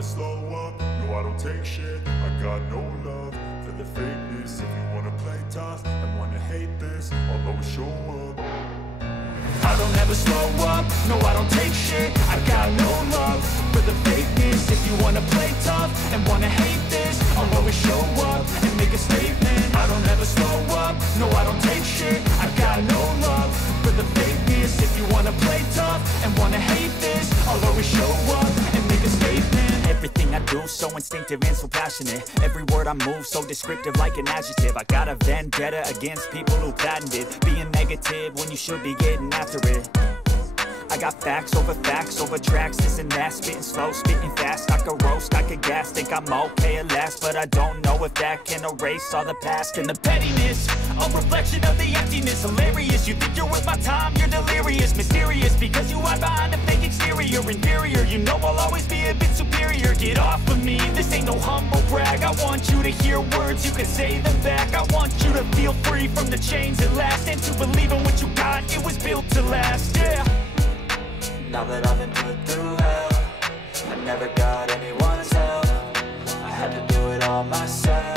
never slow up, no I don't take shit. I got no love for the fakeness. If you wanna play tough and wanna hate this, I'll always show up. I don't ever slow up, no I don't take shit. I got no love for the fakeness. If you wanna play tough and wanna hate this, I'll always show up and make a statement. I don't ever slow up, no I don't take shit. I got no love for the fakeness. If you wanna play tough and wanna hate this, I'll always show up and make a statement. Everything I do so instinctive and so passionate. Every word I move so descriptive like an adjective. I got a vendetta against people who patented being negative when you should be getting after it. I got facts over tracks, this and that. Spitting slow, spitting fast, I could roast, I could gas. Think I'm okay at last, but I don't know if that can erase all the past. And the pettiness, a reflection of the emptiness. Hilarious, you think you're worth my time, you're delirious. Mysterious, because you hide behind a fake exterior. Inferior, you know I'll always be a bit superior. Get off of me, this ain't no humble brag. I want you to hear words, you can say them back. I want you to feel free from the chains at last, and to believe in what you got, it was built to last, yeah. Now that I've been put through hell, I never got anyone's help. I had to do it all myself.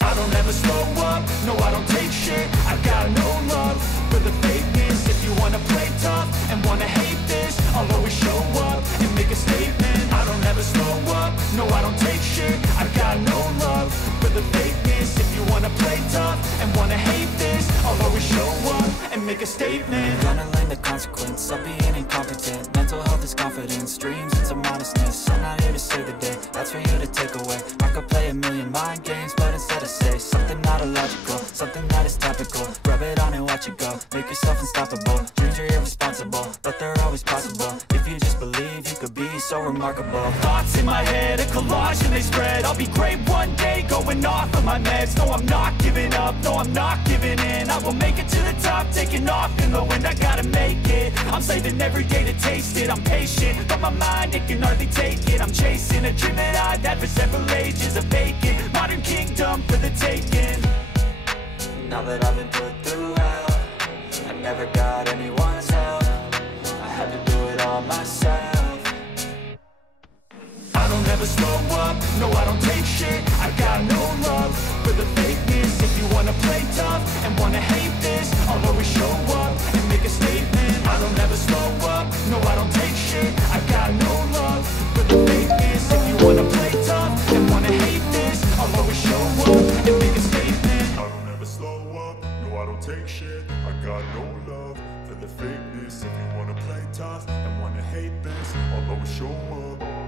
I don't ever slow up, no I don't take shit. I got no love for the fakeness. If you wanna play tough and wanna hate this, I'll always show up and make a statement. I don't ever slow up, no I don't take shit. I got no love for the fakeness. If you wanna play tough and wanna hate this, I'll always show up and make a statement. Gonna learn the consequence of being incompetent. Mental health is confidence, dreams and some modestness. I'm not here to save the day, that's for you to take away. I could play a million mind games, but instead I say something not illogical, something that is topical. Rub it on and watch it go, make yourself unstoppable. Dreams are irresponsible, but they're always possible. If you just believe, you could be so remarkable. Thoughts in my head, a collage and they spread. I'll be great one day, going off of my meds. No, I'm not giving up, no, I'm not giving in. I will make it to the top, taking off in the wind. I gotta make it, I'm saving every day to taste it. I'm patient, but my mind, it can hardly take it. I'm chasing a dream that I've had for several ages. A vacant, modern kingdom for the taking. Now that I've been put through hell, I never got anyone's help. I had to do it all myself. I don't ever slow up, no I don't take shit. I got no love for the fakeness. If you wanna play tough and wanna hate this, I'll always show up and make a statement. I don't ever slow up, no I don't take shit. I got no love for the fakeness. If you wanna play tough and wanna hate this, I'll always show up and make a statement. I don't ever slow up, no I don't take shit. I got no love for the fakeness. If you wanna play tough and wanna hate this, I'll always show up.